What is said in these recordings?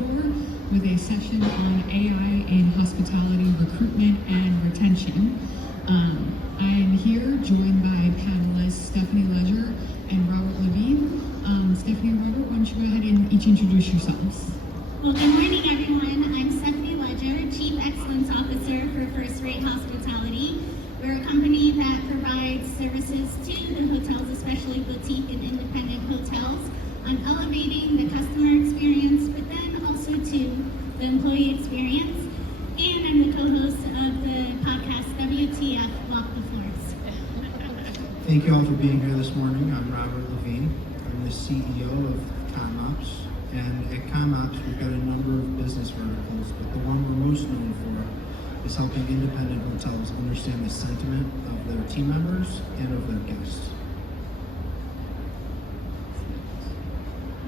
2024 with a session on AI in hospitality, recruitment, and retention. I am here joined by panelists Stephanie Ledger and Robert Levine. Stephanie and Robert, why don't you go ahead and each introduce yourselves? Well, good morning, everyone. I'm Stephanie Ledger, Chief Excellence Officer for First Rate Hospitality. We're a company that provides services to the hotels, especially boutique and independent hotels, on elevating the customer experience, but then also to the employee experience. And I'm the co-host of the podcast WTF Walk the Floors. Thank you all for being here this morning. I'm Robert Levine. I'm the CEO of ComOps. And at ComOps, we've got a number of business verticals, but the one we're most known for is helping independent hotels understand the sentiment of their team members and of their guests.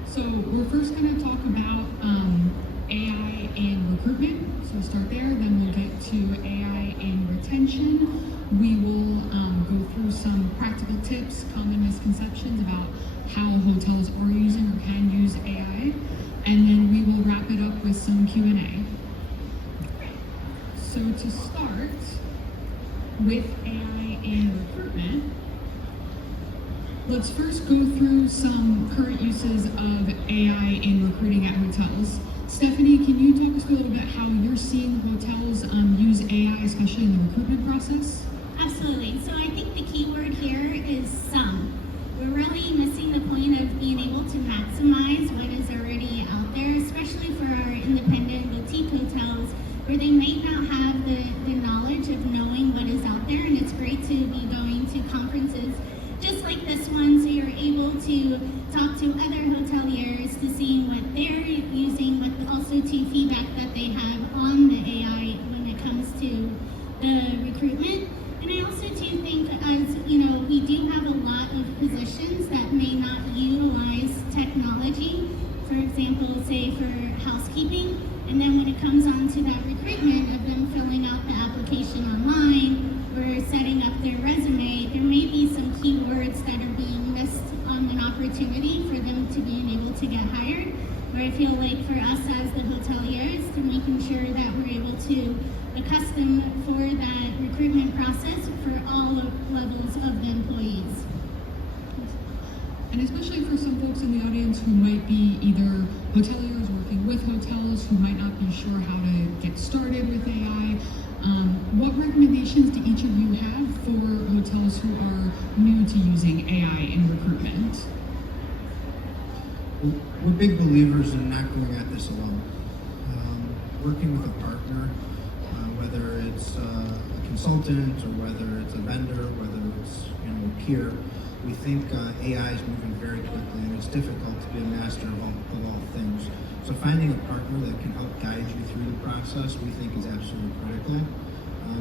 So we're first going to talk about AI in recruitment. So we'll start there, then we'll get to AI in retention. We will go through some practical tips, common misconceptions about how hotels are using or can use AI, and then we will wrap it up with some Q&A. So to start with AI in recruitment, let's first go through some current uses of AI in recruiting at hotels. Stephanie, can you talk us through a little bit how you're seeing hotels use AI, especially in the recruitment process? Absolutely. So I think the key word here is some. We're really missing the point of being able to maximize what is already out there, especially for our independent boutique hotels, where they may not have the knowledge of knowing what is out there. And it's great to be going to conferences just like this one, so you're able to talk to other hoteliers to see what they're using, but also to feedback that they have on the AI when it comes to the recruitment. And I also do think, as you know, we do have a lot of positions that may not utilize technology. For example, say for housekeeping, and then when it comes on to that recruitment of them filling out the application online or setting up their resume, there may be some keywords that are being missed on an opportunity for them to being able to get hired. Where I feel like for us as the hoteliers, to making sure that we're able to accustom for that recruitment process for all levels of the employees. And especially for some folks in the audience who might be either hoteliers working with hotels who might not be sure how to get started with AI, what recommendations do each of you have for hotels who are new to using AI in recruitment? We're big believers in not going at this alone. Working with a partner, whether it's a consultant or whether it's a vendor, whether it's a peer, we think AI is moving very quickly and it's difficult to be a master of all things. So finding a partner that can help guide you through the process we think is absolutely critical.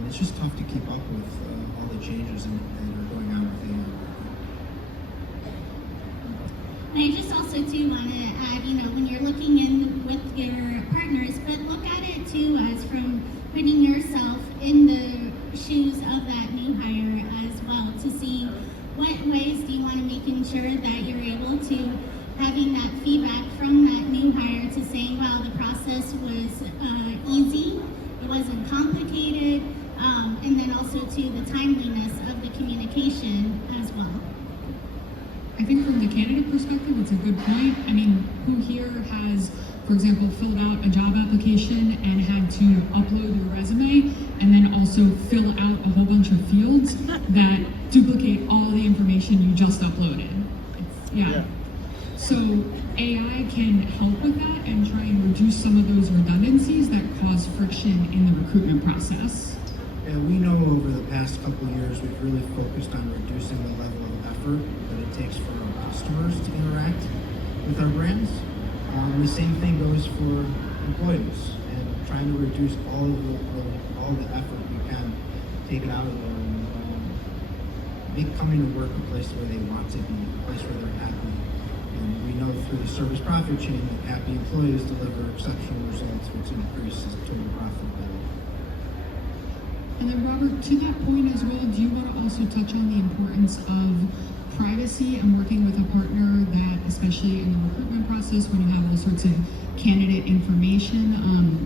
It's just tough to keep up with all the changes that are going on with AI. And I just also too want to add, when you're looking in with your partners, but look at it too as from putting yourself in the shoes of that new hire as well, to see what ways do you want to making sure that you're able to having that feedback from that new hire to saying, wow, the process was easy, it wasn't complicated, and then also to the timeliness of the communication as well. I think from the candidate perspective, it's a good point. I mean, who here has, for example, filled out a job application and had to upload your resume and then also fill out a whole bunch of fields that duplicate all the information you just uploaded? Yeah. So AI can help with that and try and reduce some of those redundancies that cause friction in the recruitment process. Yeah, we know over the past couple of years we've really focused on reducing the level of effort that it takes for our customers to interact with our brands. The same thing goes for employees, and trying to reduce all the effort we can, take it out of there, and make coming to work a place where they want to be, a place where they're happy. And we know through the service profit chain that happy employees deliver exceptional results, which increases total profitability. And then Robert, to that point as well, do you want to also touch on the importance of privacy and working with a partner that especially in the recruitment process when you have all sorts of candidate information,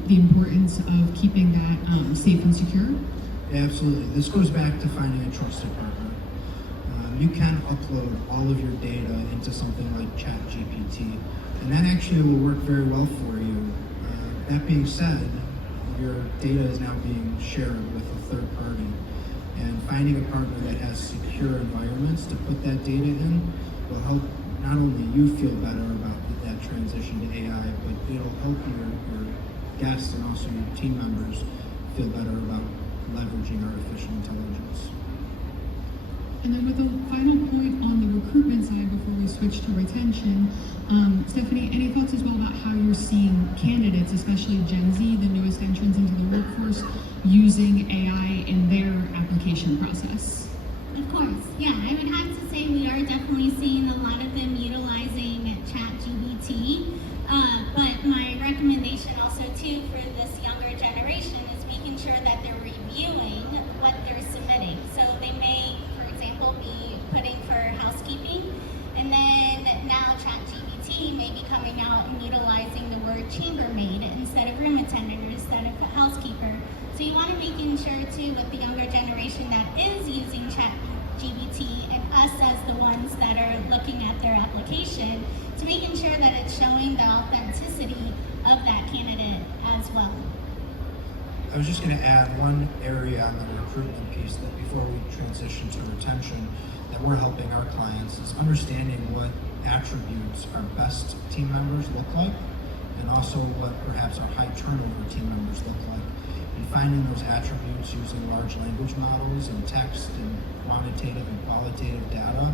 the importance of keeping that safe and secure? Absolutely. This goes back to finding a trusted partner. You can upload all of your data into something like ChatGPT, and that actually will work very well for you. That being said, your data is now being shared with a third party, and finding a partner that has secure environments to put that data in will help not only you feel better about that transition to AI, but it'll help your guests and also your team members feel better about leveraging artificial intelligence. And then with a final point on the recruitment side before we switch to retention, Stephanie, any thoughts as well about how you're seeing candidates, especially Gen Z, the newest entrants into the workforce, using AI in their application process? Of course, yeah, I would have to say we are definitely seeing a lot of them utilizing ChatGPT. But my recommendation also too for this younger generation is making sure that they're reviewing what they're submitting. So they may, for example, be putting for housekeeping, and then now ChatGPT may be coming out and utilizing the word chambermaid instead of room attendant or instead of housekeeper. So you want to making sure too with the younger generation that is using ChatGPT and us as the ones that are looking at their application to making sure that it's showing the authenticity of that candidate as well. I was just going to add one area on the recruitment piece that before we transition to retention that we're helping our clients is understanding what attributes our best team members look like and also what perhaps our high turnover team members look like. And finding those attributes using large language models and text and quantitative and qualitative data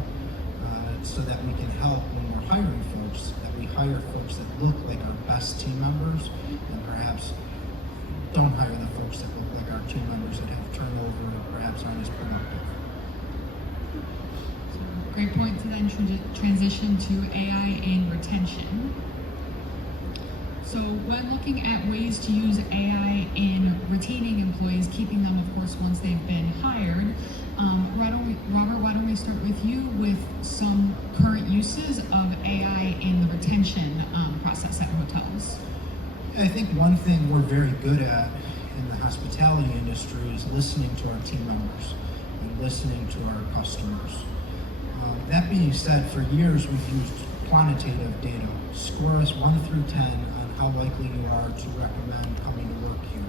so that we can help when we're hiring folks, that we hire folks that look like our best team members and perhaps don't hire the folks that look like our team members that have turnover or perhaps aren't as productive. Great point to then transition to AI in retention. So when looking at ways to use AI in retaining employees, keeping them, of course, once they've been hired, Robert, why don't we start with you with some current uses of AI in the retention process at hotels? I think one thing we're very good at in the hospitality industry is listening to our team members and listening to our customers. That being said, for years we've used quantitative data. Score us 1 through 10 on how likely you are to recommend coming to work here.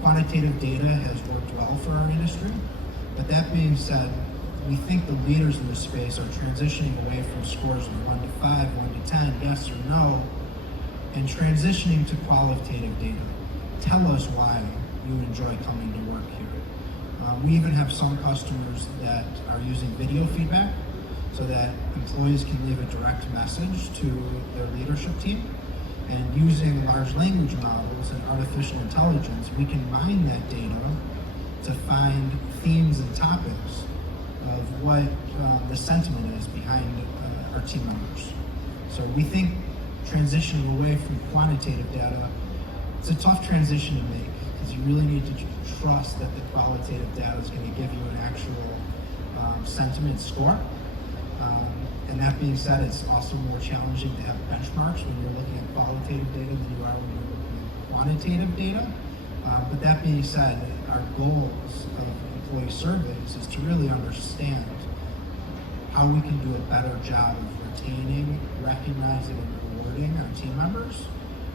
Quantitative data has worked well for our industry, but that being said, we think the leaders in this space are transitioning away from scores of 1 to 5, 1 to 10, yes or no, and transitioning to qualitative data. Tell us why you enjoy coming to work here. We even have some customers that are using video feedback so that employees can leave a direct message to their leadership team. And using large language models and artificial intelligence, we can mine that data to find themes and topics of what the sentiment is behind our team members. So we think transitioning away from quantitative data, it's a tough transition to make because you really need to trust that the qualitative data is going to give you an actual sentiment score. And that being said, it's also more challenging to have benchmarks when you're looking at qualitative data than you are when you're looking at quantitative data. But that being said, our goals of employee surveys is to really understand how we can do a better job of retaining, recognizing, and rewarding our team members.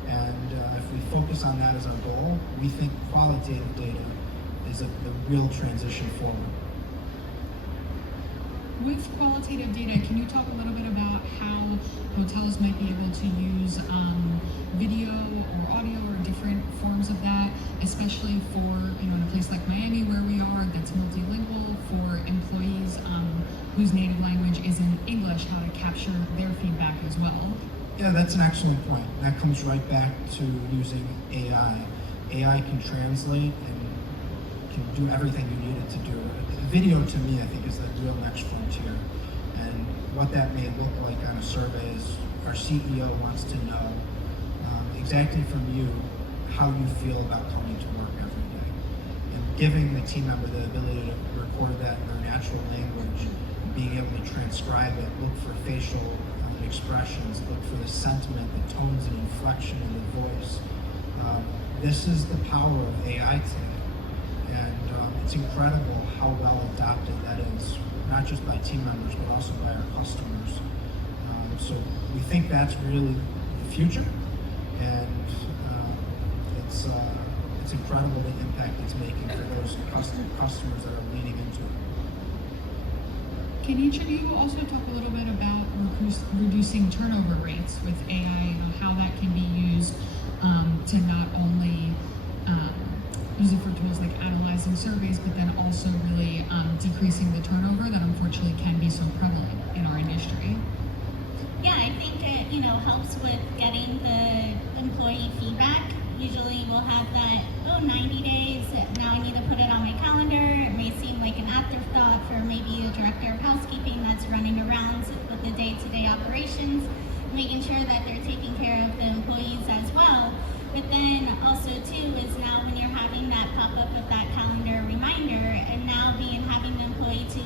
And if we focus on that as our goal, we think qualitative data is the real transition forward. With qualitative data, can you talk a little bit about how hotels might be able to use video or audio or different forms of that, especially for, in a place like Miami where we are that's multilingual, for employees whose native language isn't English, how to capture their feedback as well? Yeah, that's an excellent point. That comes right back to using AI. AI can translate and can do everything you need it to do. Video, to me, I think, is the real next frontier. And what that may look like on a survey is our CEO wants to know exactly from you how you feel about coming to work every day. And giving the team member the ability to record that in their natural language and being able to transcribe it, look for facial expressions, look for the sentiment, the tones and inflection in the voice. This is the power of AI today, and it's incredible how well adopted that is, not just by team members, but also by our customers. So we think that's really the future, and it's incredible the impact it's making for those customers that are leaning into it. Can each of you also talk a little bit about reducing turnover rates with AI, how that can be used to not only use it for tools like analyzing surveys, but then also really decreasing the turnover that unfortunately can be so prevalent in our industry? Yeah, I think it, helps with getting the employee feedback. Usually we'll have that, 90 days, now I need to put it on my calendar. It may seem like an afterthought for maybe a director of housekeeping that's running around with the day-to-day operations, making sure that they're taking care of the employees as well. But then also too is now when you're having that pop up of that calendar reminder, and now having the employee to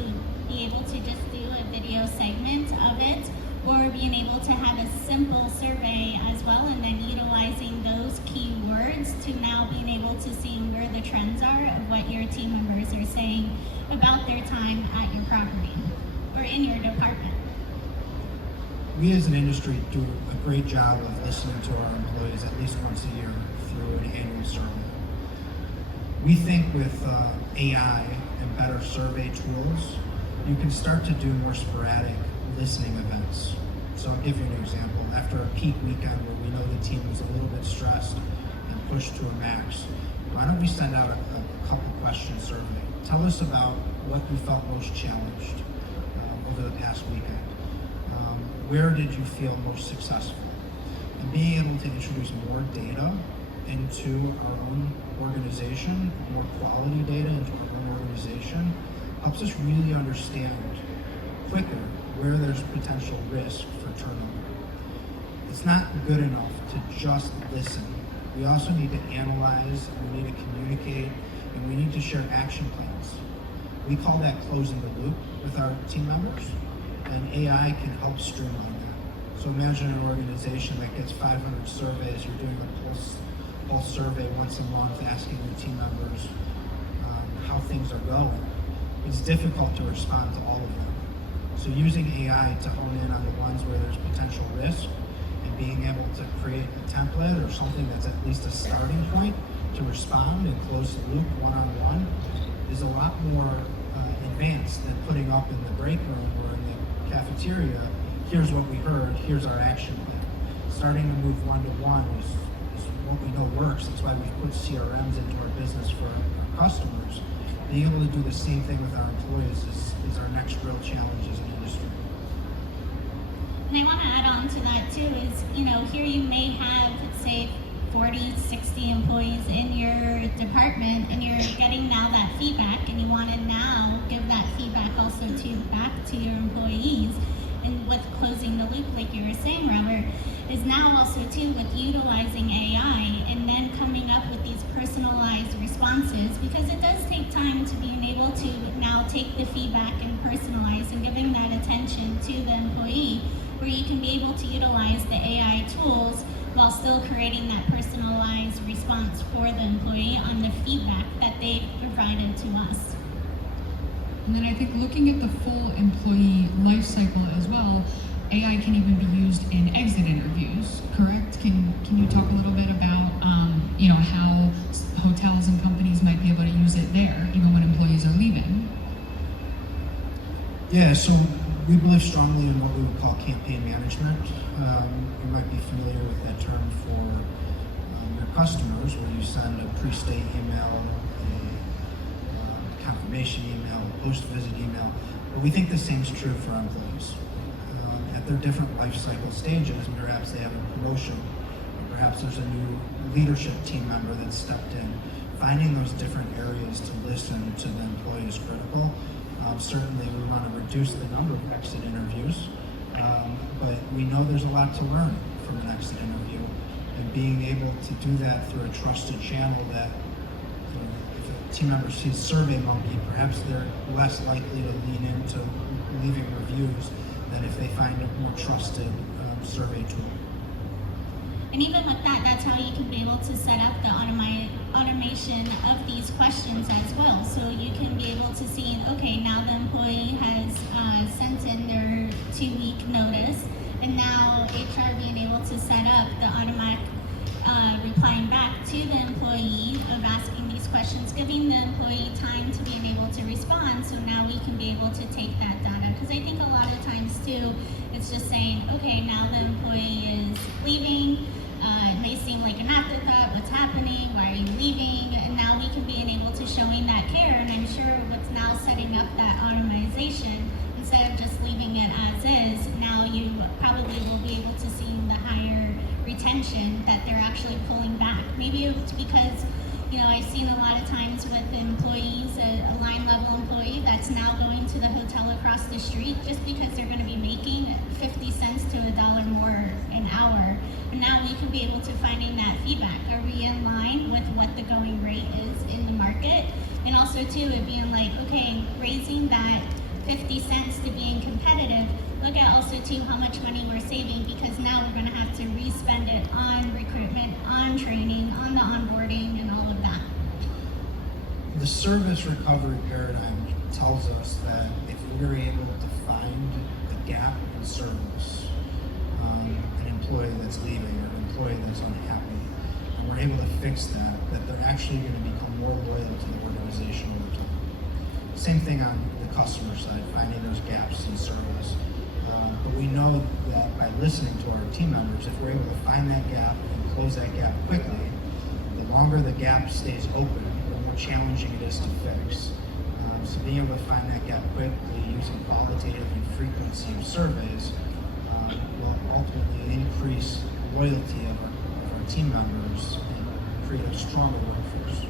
be able to just do a video segment of it, or being able to have a simple survey as well, and then utilizing those keywords to now being able to see where the trends are of what your team members are saying about their time at your property or in your department. We as an industry do a great job of listening to our employees at least once a year through an annual survey. We think with AI and better survey tools, you can start to do more sporadic listening events. So I'll give you an example. After a peak weekend where we know the team was a little bit stressed and pushed to a max, why don't we send out a couple question survey? Tell us about what you felt most challenged over the past weekend. Where did you feel most successful? And being able to introduce more data into our own organization, more quality data into our own organization, helps us really understand quicker where there's potential risk for turnover. It's not good enough to just listen. We also need to analyze, and we need to communicate, and we need to share action plans. We call that closing the loop with our team members, and AI can help streamline that. So imagine an organization that gets 500 surveys, you're doing a pulse survey once a month, asking your team members how things are going. It's difficult to respond to all of them. So using AI to hone in on the ones where there's potential risk and being able to create a template or something that's at least a starting point to respond and close the loop one-on-one is a lot more advanced than putting up in the break room or in the cafeteria, here's what we heard, here's our action plan. Starting to move one-to-one is what we know works. That's why we put CRMs into our business for our customers. Being able to do the same thing with our employees is our next real challenge as an industry. And I want to add on to that too is, here you may have, say, 40, 60 employees in your department, and you're getting now that feedback, and you want to now give that feedback also back to your employees. And with closing the loop, like you were saying, Robert, is now also too with utilizing AI and then coming up with these personalized responses, because it does take time to being able to now take the feedback and personalize and giving that attention to the employee, where you can be able to utilize the AI tools while still creating that personalized response for the employee on the feedback that they provided to us. And then I think looking at the full employee life cycle as well, AI can even be used in exit interviews, correct? Can you talk a little bit about how hotels and companies might be able to use it there, even when employees are leaving? Yeah, so we believe strongly in what we would call campaign management. You might be familiar with that term for your customers, where you send a pre-stay email, a confirmation email, a post-visit email. But we think the same is true for our employees. At their different life cycle stages, perhaps they have a promotion, or perhaps there's a new leadership team member that stepped in. Finding those different areas to listen to the employee is critical. Certainly we want to reduce the number of exit interviews, but we know there's a lot to learn from an exit interview, and being able to do that through a trusted channel that, if a team member sees SurveyMonkey, perhaps they're less likely to lean into leaving reviews use than if they find a more trusted survey tool. And even with that, that's how you can be able to set up the automation of these questions as well. So you can be able to see, okay, now the employee has sent in their 2-week notice, and now HR being able to set up the automatic replying back to the employee of asking these questions, giving the employee time to being able to respond. So now we can be able to take that data. Because I think a lot of times too, it's just saying, okay, now the employee is leaving. It may seem like an afterthought, what's happening, why are you leaving? And now we can be able to showing that care. And I'm sure what's now setting up that automation, instead of just leaving it as is, now you probably will be able to see the higher retention that they're actually pulling back. Maybe it's because, I've seen a lot of times with employees, a line level employee that's now going to the hotel across the street just because they're going to be making 50 cents to $1 more an hour. And now we can be able to finding that feedback. Are we in line with what the going rate is in the market? And also too, it being like, okay, raising that 50 cents to being competitive, look at also too how much money we're saving, because now we're going to have to re-spend it on recruitment, on training, on the onboarding, and all of that. The service recovery paradigm tells us that if we're able to find the gap in service, an employee that's leaving or an employee that's unhappy, and we're able to fix that, that they're actually going to become more loyal to the organization over time. Same thing on the customer side, finding those gaps in service. But we know that by listening to our team members, if we're able to find that gap and close that gap quickly, the longer the gap stays open, the more challenging it is to fix. So being able to find that gap quickly using qualitative and frequency of surveys will ultimately increase loyalty of our team members and create a stronger workforce.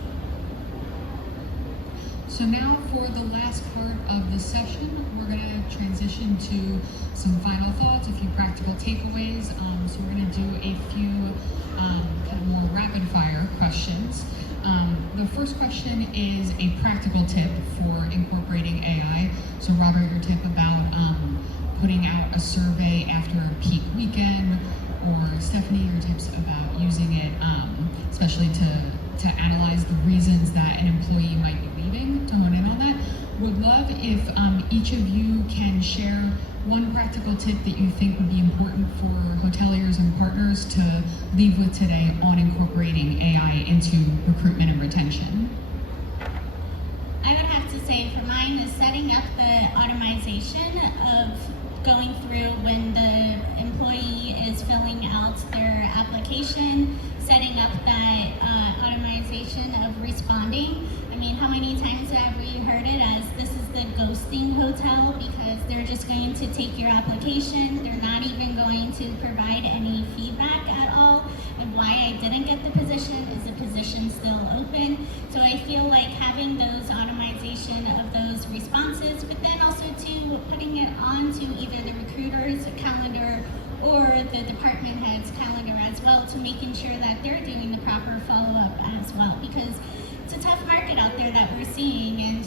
So now for the last part of the session, we're going to transition to some final thoughts, a few practical takeaways. So we're going to do a few kind of more rapid fire questions. The first question is a practical tip for incorporating AI. So Robert, your tip about putting out a survey after a peak weekend, or Stephanie, your tips about using it, especially to analyze the reasons that an employee might be leaving, to hone in on that. Would love if each of you can share one practical tip that you think would be important for hoteliers and partners to leave with today on incorporating AI into recruitment and retention. I would have to say for mine is setting up the automation of going through when the employee is filling out their application, setting up that automation of responding. I mean, how many times have we heard it as this is the ghosting hotel, because they're just going to take your application, they're not even going to provide any feedback at all of why I didn't get the position, is the position still open? So I feel like having those automation of those responses, but then also too putting it onto either the recruiter's calendar or the department head's calendar as well, to making sure that they're doing the proper follow-up as well, because it's a tough market out there that we're seeing, and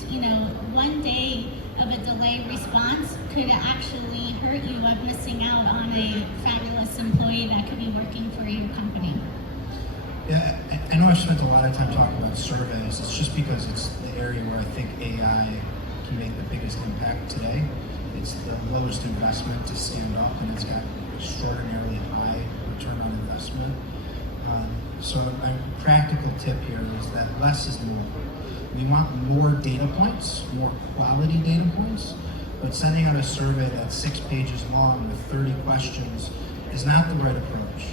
one day of a delayed response could actually hurt you of missing out on a fabulous employee that could be working for your company. Yeah, I know I've spent a lot of time talking about surveys. It's just because it's the area where I think AI can make the biggest impact today. It's the lowest investment to stand up, and it's got extraordinarily high return on investment. So my practical tip here is that less is more. We want more data points, more quality data points, but sending out a survey that's 6 pages long with 30 questions is not the right approach.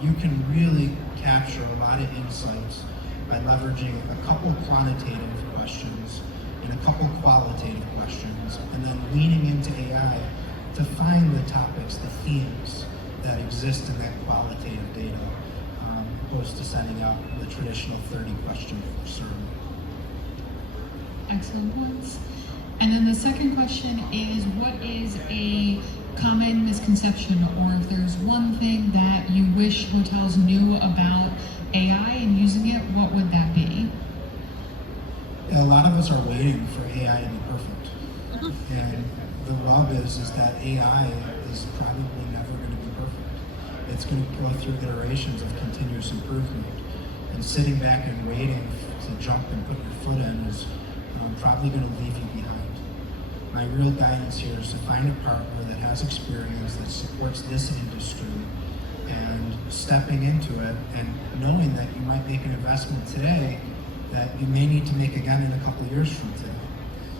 You can really capture a lot of insights by leveraging a couple quantitative questions and a couple qualitative questions, and then leaning into AI to find the topics, the themes that exist in that qualitative data, opposed to sending out the traditional 30-question survey. Excellent points. And then the second question is, what is a common misconception, or if there's one thing that you wish hotels knew about AI and using it, what would that be? Yeah, a lot of us are waiting for AI to be perfect. And the raw is that AI is probably never going to be perfect. It's going to go through iterations of continuous improvement. And sitting back and waiting to jump and put your foot in is probably going to leave you behind. My real guidance here is to find a partner that has experience, that supports this industry, and stepping into it and knowing that you might make an investment today that you may need to make again in a couple of years from today.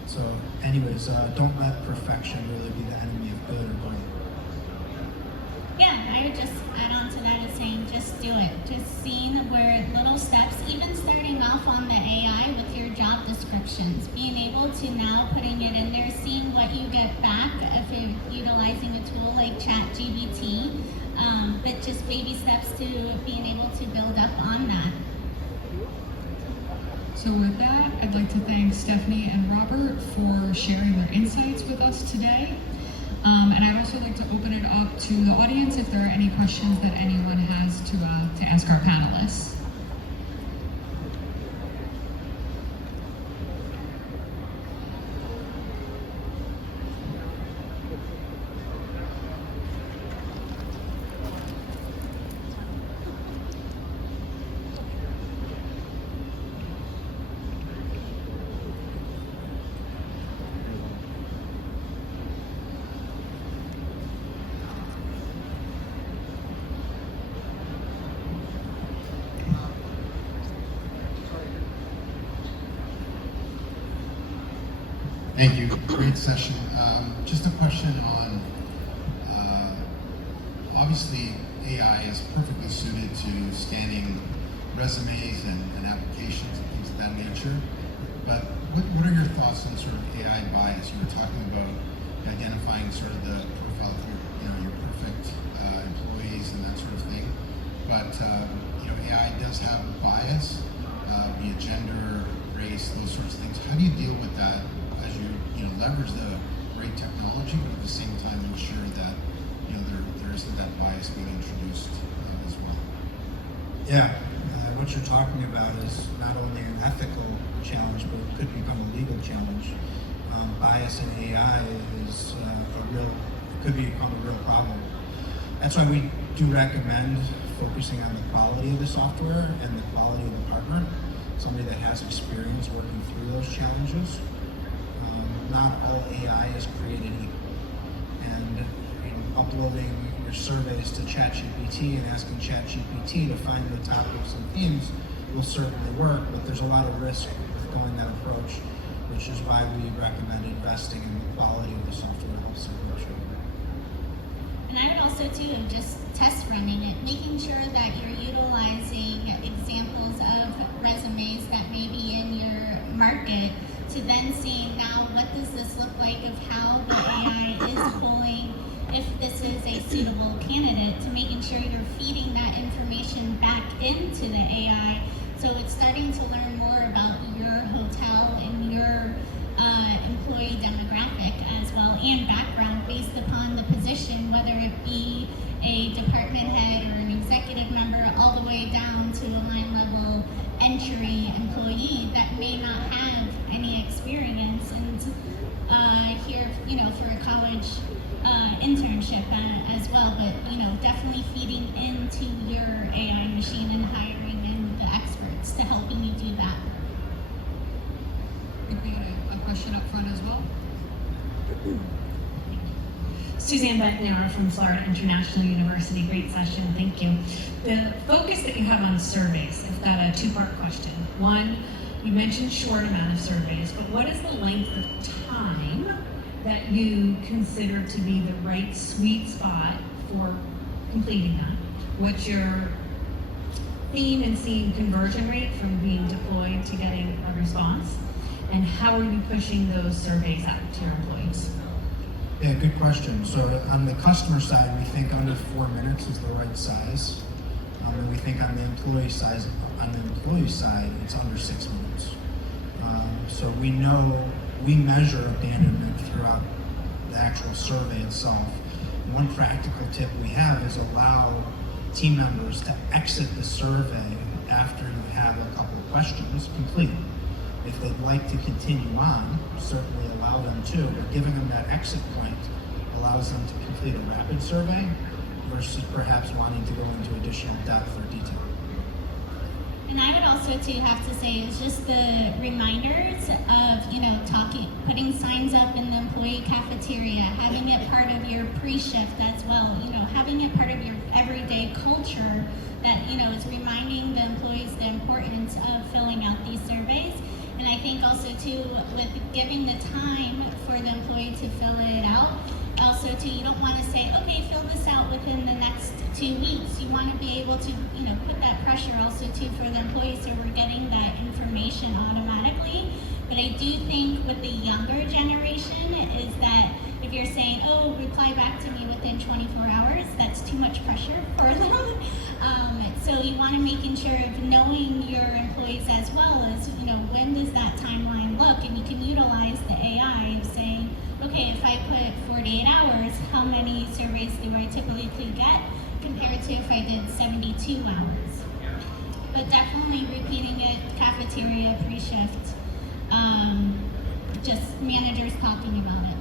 So anyways, don't let perfection really be the enemy of good or great. Yeah, I would just add on to that as saying just do it. Just seeing where little steps, even starting off on the AI with your job descriptions, being able to now putting it in there, seeing what you get back if you're utilizing a tool like ChatGPT, but just baby steps to being able to build up on that. So with that, I'd like to thank Stephanie and Robert for sharing their insights with us today. And I'd also like to open it up to the audience if there are any questions that anyone has to ask our panelists. Thank you. Great session. Just a question on, obviously AI is perfectly suited to scanning resumes and applications and things of that nature, but what are your thoughts on sort of AI bias? You were talking about identifying sort of the profile of your perfect employees and that sort of thing, but AI does have bias, be it gender, race, those sorts of things. How do you deal with that as you leverage the great technology, but at the same time ensure that there isn't that bias being introduced as well? Yeah, what you're talking about is not only an ethical challenge, but it could become a legal challenge. Bias in AI is could become a real problem. That's why we do recommend focusing on the quality of the software and the quality of the partner, somebody that has experience working through those challenges. Not all AI is created equal. And uploading your surveys to ChatGPT and asking ChatGPT to find the topics and themes will certainly work, but there's a lot of risk with going that approach, which is why we recommend investing in the quality of the software helps approach it. And I would also too just test running it, making sure that you're utilizing examples of resumes that may be in your market to then seeing now what does this look like of how the AI is pulling if this is a suitable candidate, to making sure you're feeding that information back into the AI so it's starting to learn more about your hotel and your employee demographic as well and background based upon the position, whether it be a department head or an executive member all the way down to a line level entry employee that may not have any experience and here for a college internship as well, but definitely feeding into your AI machine and hiring in the experts to helping you do that. I think we had a question up front as well. Suzanne McNamara from Florida International University. Great session, thank you. The focus that you have on surveys, I've got a two-part question. One, you mentioned short amount of surveys, but what is the length of time that you consider to be the right sweet spot for completing that? What's your theme and seeing conversion rate from being deployed to getting a response? And how are you pushing those surveys out to your employees? Yeah, good question. So on the customer side, we think under 4 minutes is the right size. And we think on the employee side, it's under 6 minutes. So we measure abandonment throughout the actual survey itself. One practical tip we have is allow team members to exit the survey after you have a couple of questions complete. If they'd like to continue on, certainly allow them to, but giving them that exit point allows them to complete a rapid survey versus perhaps wanting to go into additional depth or detail. And I would also too have to say is just the reminders of, putting signs up in the employee cafeteria, having it part of your pre-shift as well, having it part of your everyday culture that, is reminding the employees the importance of filling out these surveys. And I think also too, with giving the time for the employee to fill it out, also too, you don't want to say, okay, fill this out within the next 2 weeks. You want to be able to, put that pressure also too for the employees so we're getting that information automatically. But I do think with the younger generation is that if you're saying, oh, reply back to me within 24 hours, that's too much pressure for them. So you want to making sure of knowing your employees as well as, when does that timeline look? And you can utilize the AI of saying, okay, if I put 48 hours, how many surveys do I typically get compared to if I did 72 hours? But definitely repeating it, cafeteria, pre-shift, just managers talking about it.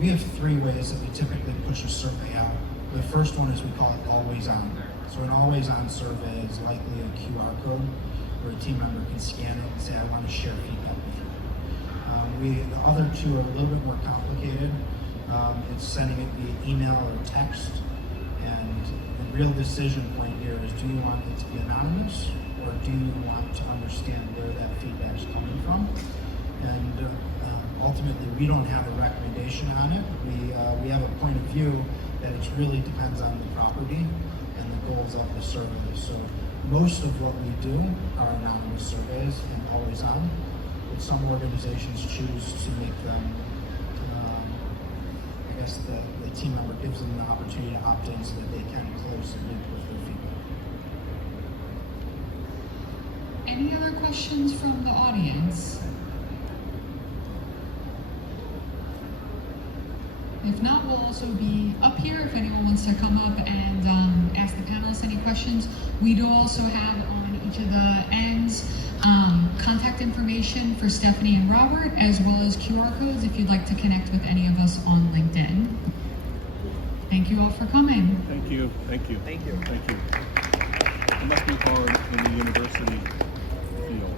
We have 3 ways that we typically push a survey out. The first one is we call it always on. So an always on survey is likely a QR code where a team member can scan it and say, I want to share feedback with you. The other 2 are a little bit more complicated. It's sending it via email or text. And the real decision point here is, do you want it to be anonymous or do you want to understand where that feedback is coming from? And ultimately, we don't have a recommendation on it. We have a point of view that it really depends on the property and the goals of the survey. So most of what we do are anonymous surveys and always on. But some organizations choose to make them, the team member gives them the opportunity to opt in so that they can close the loop with their feedback. Any other questions from the audience? If not, we'll also be up here if anyone wants to come up and ask the panelists any questions. We do also have on each of the ends contact information for Stephanie and Robert, as well as QR codes if you'd like to connect with any of us on LinkedIn. Thank you all for coming. Thank you. Thank you. Thank you. Thank you. It must be hard in the university field.